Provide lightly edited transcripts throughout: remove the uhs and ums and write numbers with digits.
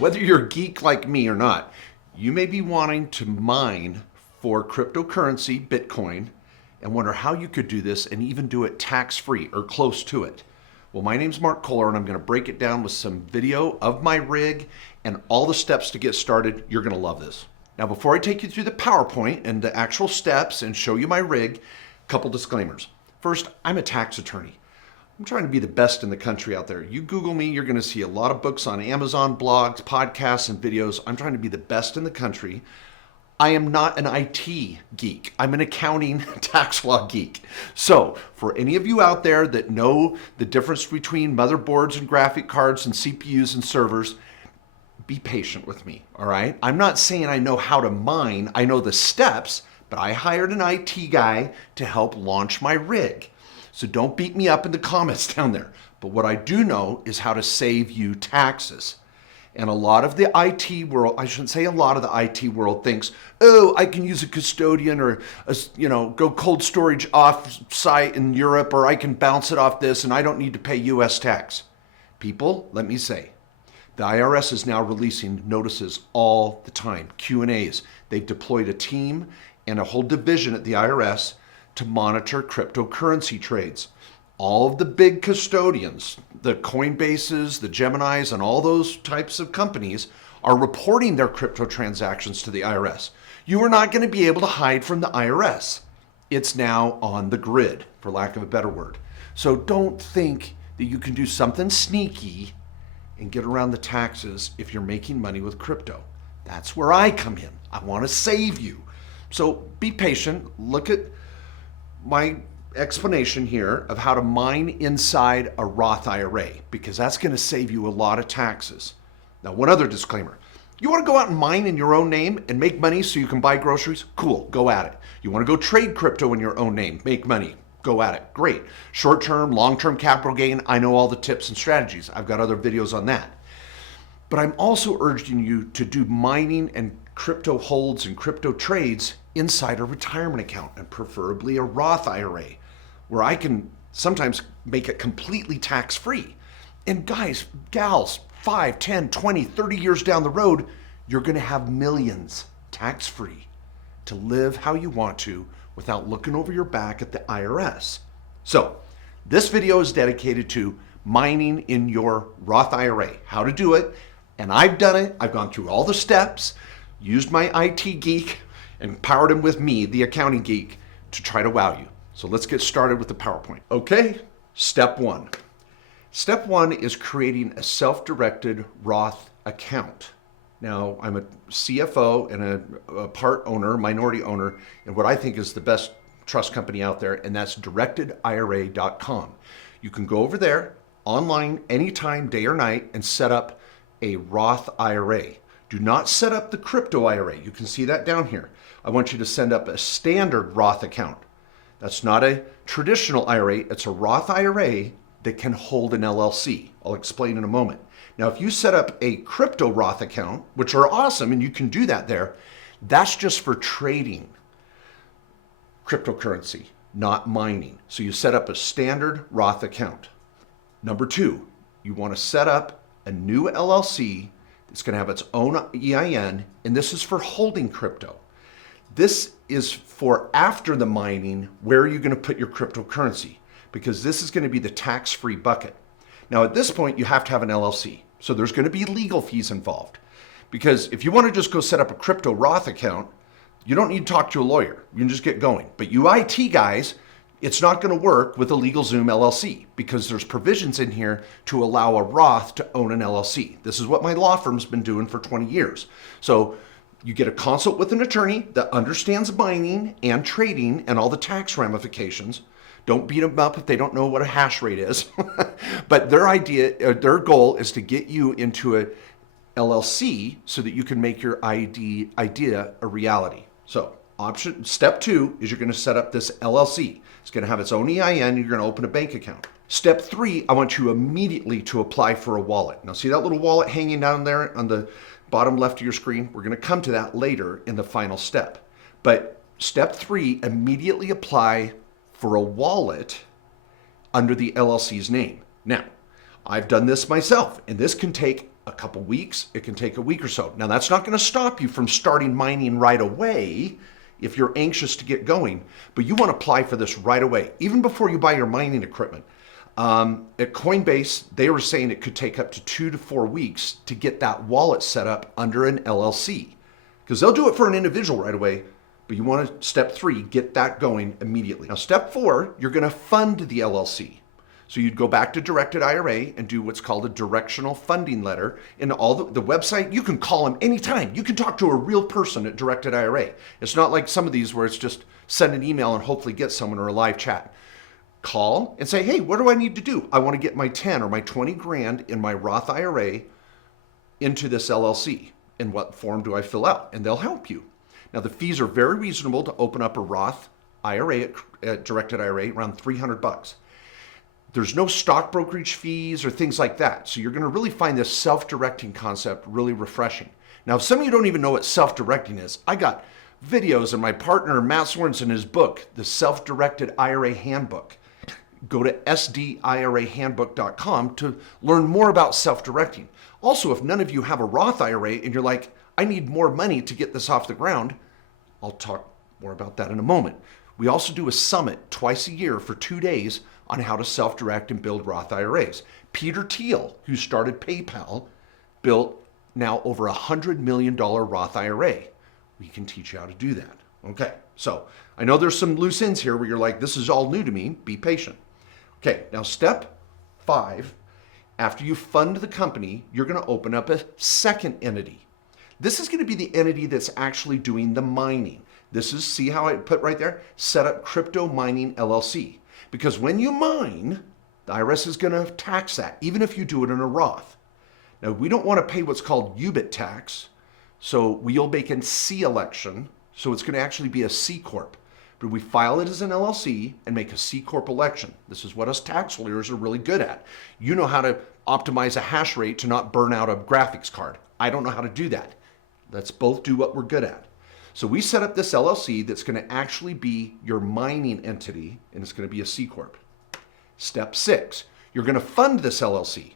whether you're a geek like me or not, you may be wanting to mine for cryptocurrency, Bitcoin, and wonder how you could do this and even do it tax-free or close to it. Well, my name's Mark Kohler, and I'm going to break it down with some video of my rig and all the steps to get started. You're going to love this. Now, before I take you through the PowerPoint and the actual steps and show you my rig, a couple disclaimers. First, I'm a tax attorney. I'm trying to be the best in the country out there. You Google me, you're going to see a lot of books on Amazon, blogs, podcasts, and videos. I'm trying to be the best in the country. I am not an IT geek. I'm an accounting tax law geek. So for any of you out there that know the difference between motherboards and graphic cards and CPUs and servers, be patient with me, all right? I'm not saying I know how to mine. I know the steps, but I hired an IT guy to help launch my rig. So don't beat me up in the comments down there. But what I do know is how to save you taxes. And a lot of the IT world, I shouldn't say a lot of the IT world thinks, oh, I can use a custodian or, go cold storage off site in Europe, or I can bounce it off this and I don't need to pay US tax. People, let me say, the IRS is now releasing notices all the time, Q&As. They've deployed a team and a whole division at the IRS to monitor cryptocurrency trades. All of the big custodians, the Coinbases, the Geminis, and all those types of companies are reporting their crypto transactions to the IRS. You are not going to be able to hide from the IRS. It's now on the grid, for lack of a better word. So don't think that you can do something sneaky and get around the taxes if you're making money with crypto. That's where I come in. I want to save you. So be patient. Look at my explanation here of how to mine inside a Roth IRA, because that's going to save you a lot of taxes. Now, one other disclaimer. You want to go out and mine in your own name and make money so you can buy groceries? Cool, go at it. You want to go trade crypto in your own name, make money? Go at it. Great. Short-term, long-term capital gain, I know all the tips and strategies. I've got other videos on that. But I'm also urging you to do mining and crypto holds and crypto trades inside a retirement account, and preferably a Roth IRA, where I can sometimes make it completely tax-free. And guys, gals, 5, 10, 20, 30 years down the road, you're going to have millions tax-free to live how you want to without looking over your back at the IRS. So this video is dedicated to mining in your Roth IRA, how to do it. And I've done it. I've gone through all the steps, used my IT geek, and powered him with me, the accounting geek, to try to wow you. So let's get started with the PowerPoint. Okay, step one. Step one is creating a self-directed Roth account. Now, I'm a CFO and a part owner, minority owner, in what I think is the best trust company out there, and that's directedira.com. You can go over there online anytime, day or night, and set up a Roth IRA. Do not set up the crypto IRA. You can see that down here. I want you to send up a standard Roth account. That's not a traditional IRA. It's a Roth IRA that can hold an LLC. I'll explain in a moment. Now, if you set up a crypto Roth account, which are awesome, and you can do that there, that's just for trading cryptocurrency, not mining. So you set up a standard Roth account. Number two, you want to set up a new LLC. It's going to have its own EIN, and this is for holding crypto. This is for after the mining, where are you going to put your cryptocurrency? Because this is going to be the tax-free bucket. Now, at this point, you have to have an LLC. So there's going to be legal fees involved. Because if you want to just go set up a crypto Roth account, you don't need to talk to a lawyer. You can just get going. But you IT guys, it's not going to work with a LegalZoom LLC, because there's provisions in here to allow a Roth to own an LLC. This is what my law firm's been doing for 20 years. So you get a consult with an attorney that understands mining and trading and all the tax ramifications. Don't beat them up if they don't know what a hash rate is. But their goal is to get you into a LLC so that you can make your idea a reality. So step two is you're going to set up this LLC. It's going to have its own EIN, and you're going to open a bank account. Step three, I want you immediately to apply for a wallet. Now, see that little wallet hanging down there on the bottom left of your screen? We're going to come to that later in the final step. But step three, immediately apply for a wallet under the LLC's name. Now, I've done this myself, and this can take a couple weeks, it can take a week or so. Now that's not going to stop you from starting mining right away if you're anxious to get going, but you want to apply for this right away, even before you buy your mining equipment. At Coinbase, they were saying it could take up to 2 to 4 weeks to get that wallet set up under an LLC, because they'll do it for an individual right away, but you want to, step 3, get that going immediately. Now, step 4, you're going to fund the LLC. So you'd go back to Directed IRA and do what's called a directional funding letter. And all the website, you can call them anytime. You can talk to a real person at Directed IRA. It's not like some of these where it's just send an email and hopefully get someone or a live chat. Call and say, hey, what do I need to do? I want to get my 10 or my 20 grand in my Roth IRA into this LLC. And what form do I fill out? And they'll help you. Now, the fees are very reasonable to open up a Roth IRA at Directed IRA, around $300. There's no stock brokerage fees or things like that. So you're going to really find this self-directing concept really refreshing. Now, if some of you don't even know what self-directing is, I got videos, and my partner, Matt Sorensen, his book, the Self-Directed IRA Handbook. Go to sdirahandbook.com to learn more about self-directing. Also, if none of you have a Roth IRA and you're like, I need more money to get this off the ground, I'll talk more about that in a moment. We also do a summit twice a year for 2 days on how to self-direct and build Roth IRAs. Peter Thiel, who started PayPal, built now over $100 million Roth IRA. We can teach you how to do that. Okay, so I know there's some loose ends here where you're like, this is all new to me, be patient. Okay, now step 5, after you fund the company, you're gonna open up a second entity. This is gonna be the entity that's actually doing the mining. This is, see how I put right there? Set up Crypto Mining LLC. Because when you mine, the IRS is going to tax that, even if you do it in a Roth. Now, we don't want to pay what's called UBIT tax, so we'll make a C election, so it's going to actually be a C-Corp. But we file it as an LLC and make a C-Corp election. This is what us tax lawyers are really good at. You know how to optimize a hash rate to not burn out a graphics card. I don't know how to do that. Let's both do what we're good at. So we set up this LLC that's going to actually be your mining entity, and it's going to be a C-Corp. Step 6, you're going to fund this LLC.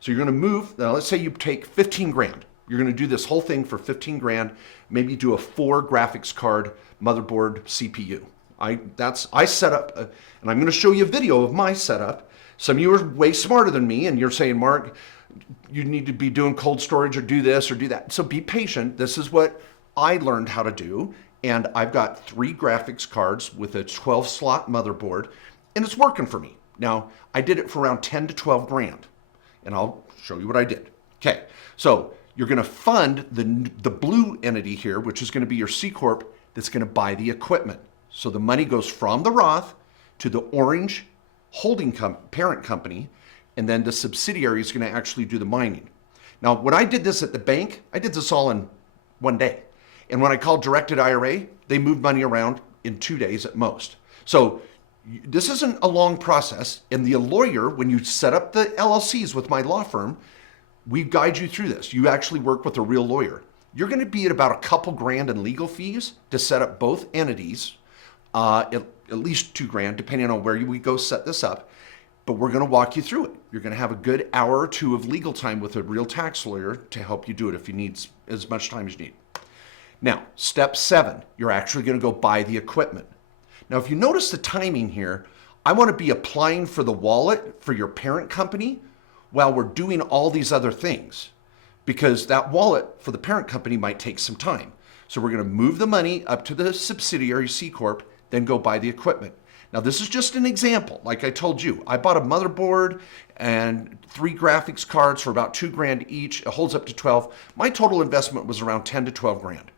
So you're going to move, now let's say you take 15 grand. You're going to do this whole thing for 15 grand, maybe do a 4 graphics card, motherboard, CPU. I set up, and I'm going to show you a video of my setup. Some of you are way smarter than me, and you're saying, Mark, you need to be doing cold storage or do this or do that. So be patient. This is what I learned how to do, and I've got 3 graphics cards with a 12-slot motherboard, and it's working for me. Now, I did it for around 10 to 12 grand, and I'll show you what I did. Okay, so you're going to fund the blue entity here, which is going to be your C-Corp that's going to buy the equipment. So the money goes from the Roth to the orange holding parent company, and then the subsidiary is going to actually do the mining. Now, when I did this at the bank, I did this all in 1 day. And when I called Directed IRA, they moved money around in 2 days at most. So this isn't a long process. And the lawyer, when you set up the LLCs with my law firm, we guide you through this. You actually work with a real lawyer. You're going to be at about a couple grand in legal fees to set up both entities, at least 2 grand, depending on where we go set this up. But we're going to walk you through it. You're going to have a good hour or 2 of legal time with a real tax lawyer to help you do it if you need as much time as you need. Now, step 7, you're actually going to go buy the equipment. Now, if you notice the timing here, I want to be applying for the wallet for your parent company while we're doing all these other things, because that wallet for the parent company might take some time. So we're going to move the money up to the subsidiary C-Corp, then go buy the equipment. Now, this is just an example. Like I told you, I bought a motherboard and 3 graphics cards for about 2 grand each. It holds up to 12. My total investment was around 10 to 12 grand.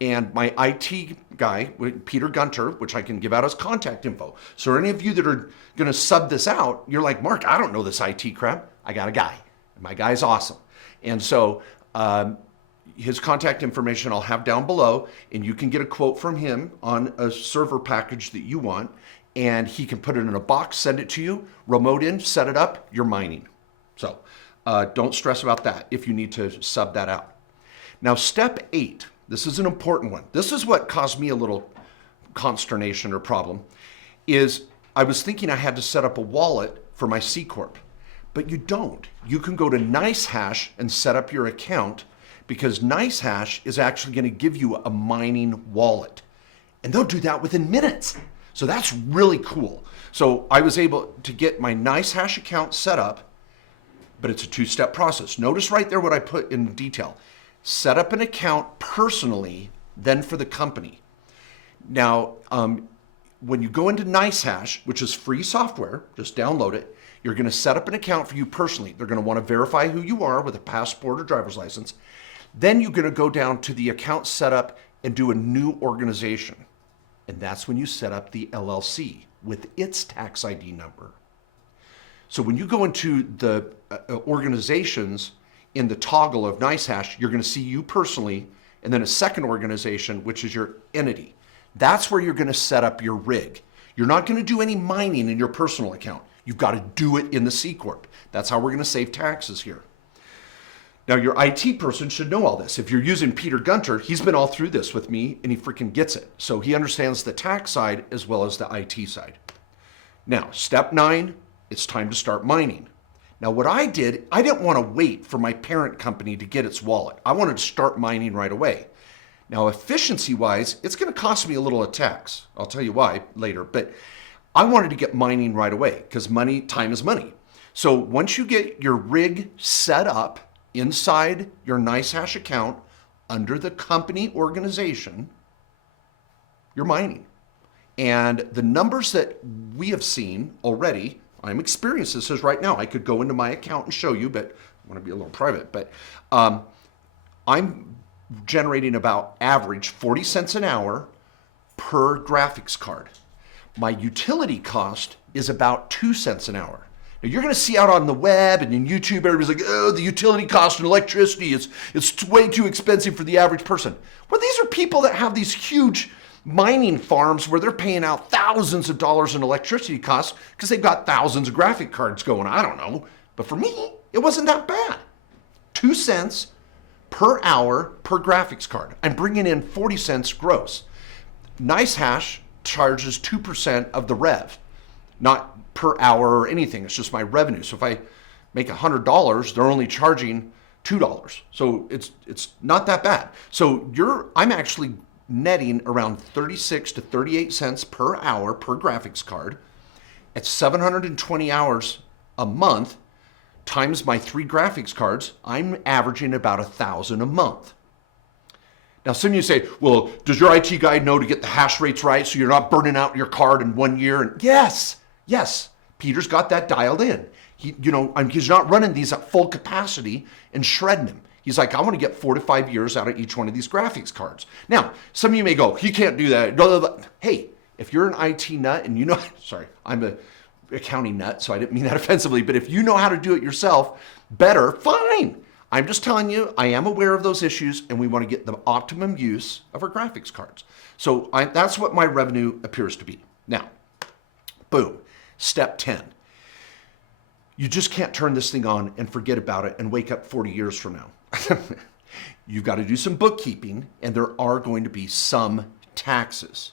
And my IT guy, Peter Gunter, which I can give out as contact info. So any of you that are going to sub this out, you're like, Mark, I don't know this IT crap. I got a guy. My guy's awesome. And so his contact information I'll have down below, and you can get a quote from him on a server package that you want, and he can put it in a box, send it to you, remote in, set it up, you're mining. So don't stress about that if you need to sub that out. Now, step 8. This is an important one. This is what caused me a little consternation or problem, is I was thinking I had to set up a wallet for my C-Corp. But you don't. You can go to NiceHash and set up your account, because NiceHash is actually going to give you a mining wallet. And they'll do that within minutes. So that's really cool. So I was able to get my NiceHash account set up, but it's a two-step process. Notice right there what I put in detail. Set up an account personally, then for the company. Now, when you go into NiceHash, which is free software, just download it, you're going to set up an account for you personally. They're going to want to verify who you are with a passport or driver's license. Then you're going to go down to the account setup and do a new organization. And that's when you set up the LLC with its tax ID number. So when you go into the organizations in the toggle of NiceHash, you're going to see you personally, and then a second organization, which is your entity. That's where you're going to set up your rig. You're not going to do any mining in your personal account. You've got to do it in the C-Corp. That's how we're going to save taxes here. Now, your IT person should know all this. If you're using Peter Gunter, he's been all through this with me, and he freaking gets it. So he understands the tax side as well as the IT side. Now, step 9, it's time to start mining. Now, what I did, I didn't want to wait for my parent company to get its wallet. I wanted to start mining right away. Now, efficiency-wise, it's going to cost me a little of tax. I'll tell you why later, but I wanted to get mining right away because time is money. So once you get your rig set up inside your NiceHash account under the company organization, you're mining. And the numbers that we have seen already, I'm experiencing this right now. I could go into my account and show you, but I want to be a little private. But I'm generating about average 40 cents an hour per graphics card. My utility cost is about 2 cents an hour. Now you're going to see out on the web and in YouTube, everybody's like, oh, the utility cost and electricity it's way too expensive for the average person. Well, these are people that have these huge mining farms where they're paying out thousands of dollars in electricity costs because they've got thousands of graphic cards going. I don't know. But for me, it wasn't that bad. 2 cents per hour per graphics card. I'm bringing in 40 cents gross. NiceHash charges 2% of the rev, not per hour or anything. It's just my revenue. So if I make $100, they're only charging $2. So it's not that bad. So I'm actually netting around 36 to 38 cents per hour per graphics card. At 720 hours a month times my 3 graphics cards, I'm averaging about $1,000 a month. Now, some of you say, well, does your IT guy know to get the hash rates right so you're not burning out your card in 1 year? And yes, Peter's got that dialed in. He's not running these at full capacity and shredding them. He's like, I want to get 4 to 5 years out of each one of these graphics cards. Now, some of you may go, he can't do that. Blah, blah, blah. Hey, if you're an IT nut and sorry, I'm a accounting nut, so I didn't mean that offensively, but if you know how to do it yourself better, fine. I'm just telling you, I am aware of those issues, and we want to get the optimum use of our graphics cards. So that's what my revenue appears to be. Now, boom, step 10. You just can't turn this thing on and forget about it and wake up 40 years from now. You've got to do some bookkeeping, and there are going to be some taxes.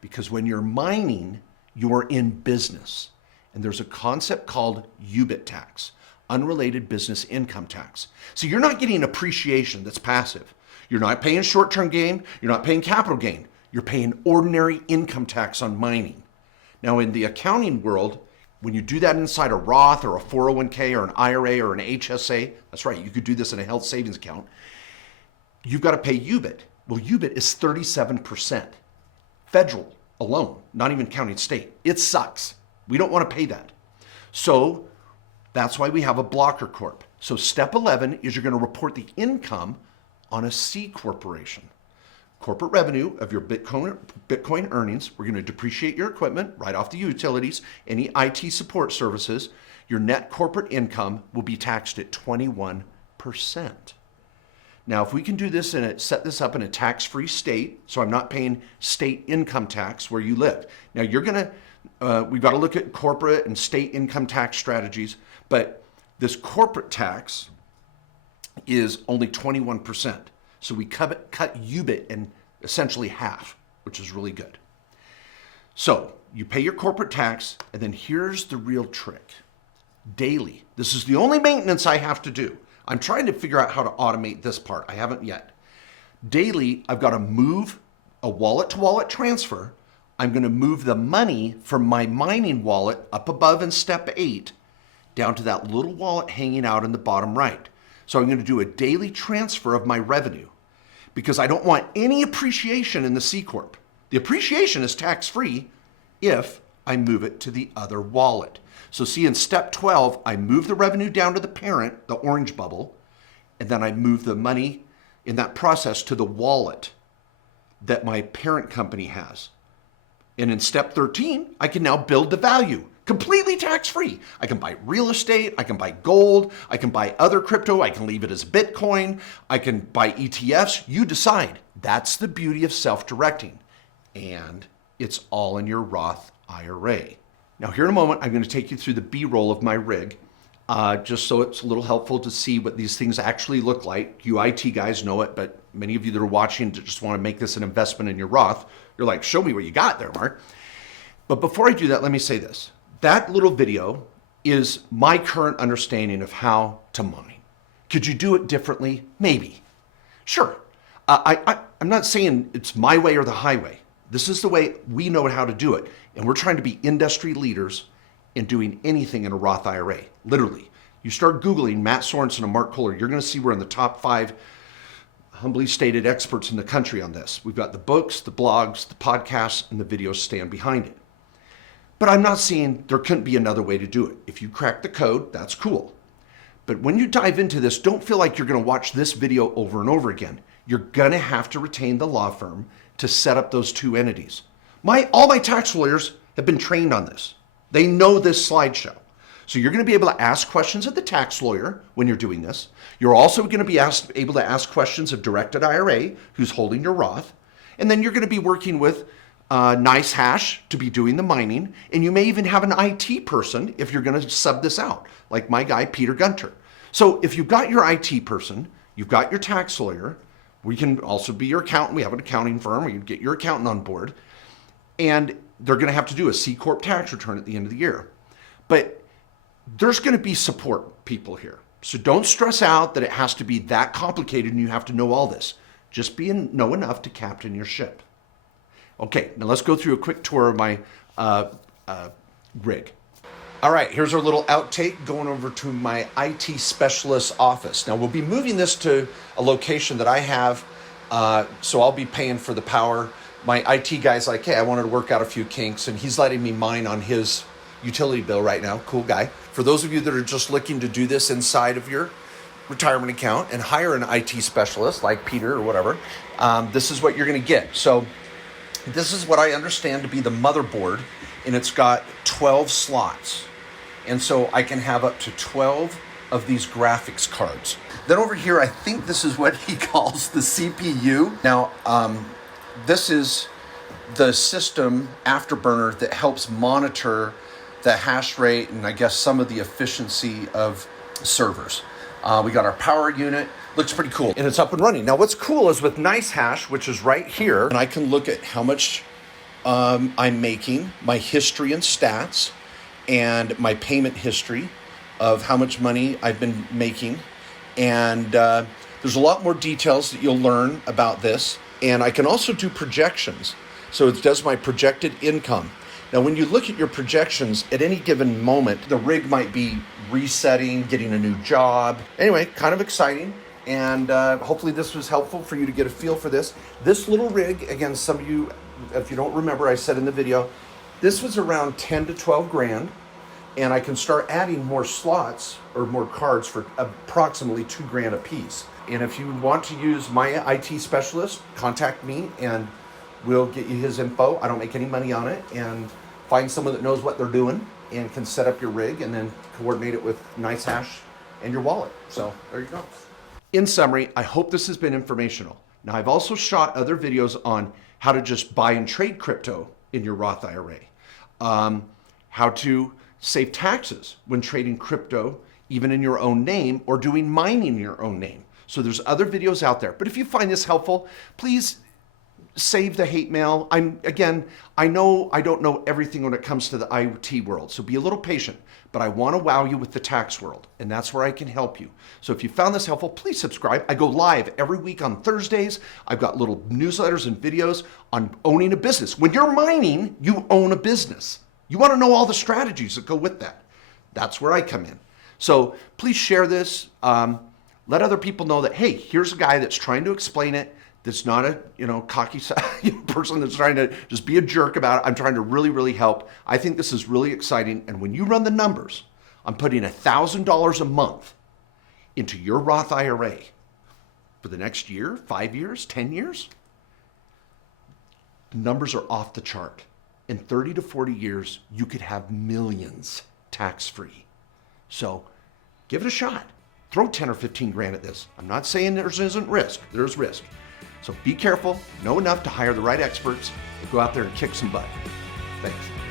Because when you're mining, you're in business. And there's a concept called UBIT tax, unrelated business income tax. So you're not getting appreciation that's passive. You're not paying short-term gain. You're not paying capital gain. You're paying ordinary income tax on mining. Now, in the accounting world, when you do that inside a Roth or a 401k or an IRA or an HSA, that's right, you could do this in a health savings account, you've got to pay UBIT. Well, UBIT is 37%. Federal alone, not even counting state. It sucks. We don't want to pay that. So that's why we have a blocker corp. So step 11 is you're going to report the income on a C corporation. Corporate revenue of your Bitcoin earnings, we're going to depreciate your equipment, write off the utilities, any IT support services. Your net corporate income will be taxed at 21%. Now, if we can do this and set this up in a tax-free state, so I'm not paying state income tax where you live. Now, we've got to look at corporate and state income tax strategies, but this corporate tax is only 21%. So we cut UBIT in essentially half, which is really good. So you pay your corporate tax, and then here's the real trick. daily. This is the only maintenance I have to do. I'm trying to figure out how to automate this part. I haven't yet. Daily, I've got to move a wallet-to-wallet transfer. I'm going to move the money from my mining wallet up above in step 8 down to that little wallet hanging out in the bottom right. So I'm going to do a daily transfer of my revenue because I don't want any appreciation in the C-Corp. The appreciation is tax-free if I move it to the other wallet. So see, in step 12, I move the revenue down to the parent, the orange bubble, and then I move the money in that process to the wallet that my parent company has. And in step 13, I can now build the value completely tax-free. I can buy real estate, I can buy gold, I can buy other crypto, I can leave it as Bitcoin, I can buy ETFs. You decide. That's the beauty of self-directing. And it's all in your Roth IRA. Now here in a moment, I'm going to take you through the B-roll of my rig, just so it's a little helpful to see what these things actually look like. You IT guys know it, but many of you that are watching just want to make this an investment in your Roth. You're like, show me what you got there, Mark. But before I do that, let me say this. That little video is my current understanding of how to mine. Could you do it differently? Maybe. Sure. I'm not saying it's my way or the highway. This is the way we know how to do it. And we're trying to be industry leaders in doing anything in a Roth IRA. Literally. You start Googling Matt Sorensen and Mark Kohler, you're going to see we're in the top 5 humbly stated experts in the country on this. We've got the books, the blogs, the podcasts, and the videos stand behind it. But I'm not saying there couldn't be another way to do it. If you crack the code, that's cool. But when you dive into this, don't feel like you're going to watch this video over and over again. You're going to have to retain the law firm to set up those 2 entities. All my tax lawyers have been trained on this. They know this slideshow. So you're going to be able to ask questions of the tax lawyer when you're doing this. You're also going to be able to ask questions of Directed IRA, who's holding your Roth. And then you're going to be working with NiceHash to be doing the mining. And you may even have an IT person if you're going to sub this out, like my guy, Peter Gunter. So if you've got your IT person, you've got your tax lawyer, we can also be your accountant. We have an accounting firm. We can get your accountant on board. And they're going to have to do a C-Corp tax return at the end of the year. But there's going to be support people here. So don't stress out that it has to be that complicated and you have to know all this. Just know enough to captain your ship. Okay, now let's go through a quick tour of my rig. All right, here's our little outtake going over to my IT specialist office. Now we'll be moving this to a location that I have, so I'll be paying for the power. My IT guy's like, hey, I wanted to work out a few kinks, and he's letting me mine on his utility bill right now. Cool guy. For those of you that are just looking to do this inside of your retirement account and hire an IT specialist like Peter or whatever, this is what you're going to get. So this is what I understand to be the motherboard, and it's got 12 slots. And so I can have up to 12 of these graphics cards. Then over here, I think this is what he calls the CPU. Now, this is the system afterburner that helps monitor the hash rate and I guess some of the efficiency of servers. We got our power unit. Looks pretty cool. And it's up and running. Now, what's cool is with NiceHash, which is right here, and I can look at how much I'm making, my history and stats, and my payment history of how much money I've been making. And there's a lot more details that you'll learn about this. And I can also do projections. So it does my projected income. Now, when you look at your projections at any given moment, the rig might be resetting, getting a new job. Anyway, kind of exciting. And hopefully this was helpful for you to get a feel for this. This little rig, again, some of you, if you don't remember, I said in the video, this was around 10 to 12 grand. And I can start adding more slots or more cards for approximately 2 grand a piece. And if you want to use my IT specialist, contact me and we'll get you his info. I don't make any money on it. And find someone that knows what they're doing and can set up your rig and then coordinate it with NiceHash and your wallet. So there you go. In summary, I hope this has been informational. Now, I've also shot other videos on how to just buy and trade crypto in your Roth IRA. How to save taxes when trading crypto, even in your own name, or doing mining in your own name. So there's other videos out there. But if you find this helpful, please save the hate mail. I know I don't know everything when it comes to the IT world, so be a little patient, but I want to wow you with the tax world, and that's where I can help you. So if you found this helpful, please subscribe. I go live every week on Thursdays. I've got little newsletters and videos on owning a business. When you're mining, you own a business. You want to know all the strategies that go with that. That's where I come in. So please share this. Let other people know that, hey, here's a guy that's trying to explain it, that's not a cocky person that's trying to just be a jerk about it. I'm trying to really, really help. I think this is really exciting. And when you run the numbers, I'm putting $1,000 a month into your Roth IRA for the next year, 5 years, 10 years. The numbers are off the chart. In 30 to 40 years, you could have millions tax-free. So give it a shot. Throw 10 or 15 grand at this. I'm not saying there isn't risk. There's risk. So be careful, know enough to hire the right experts, and go out there and kick some butt. Thanks.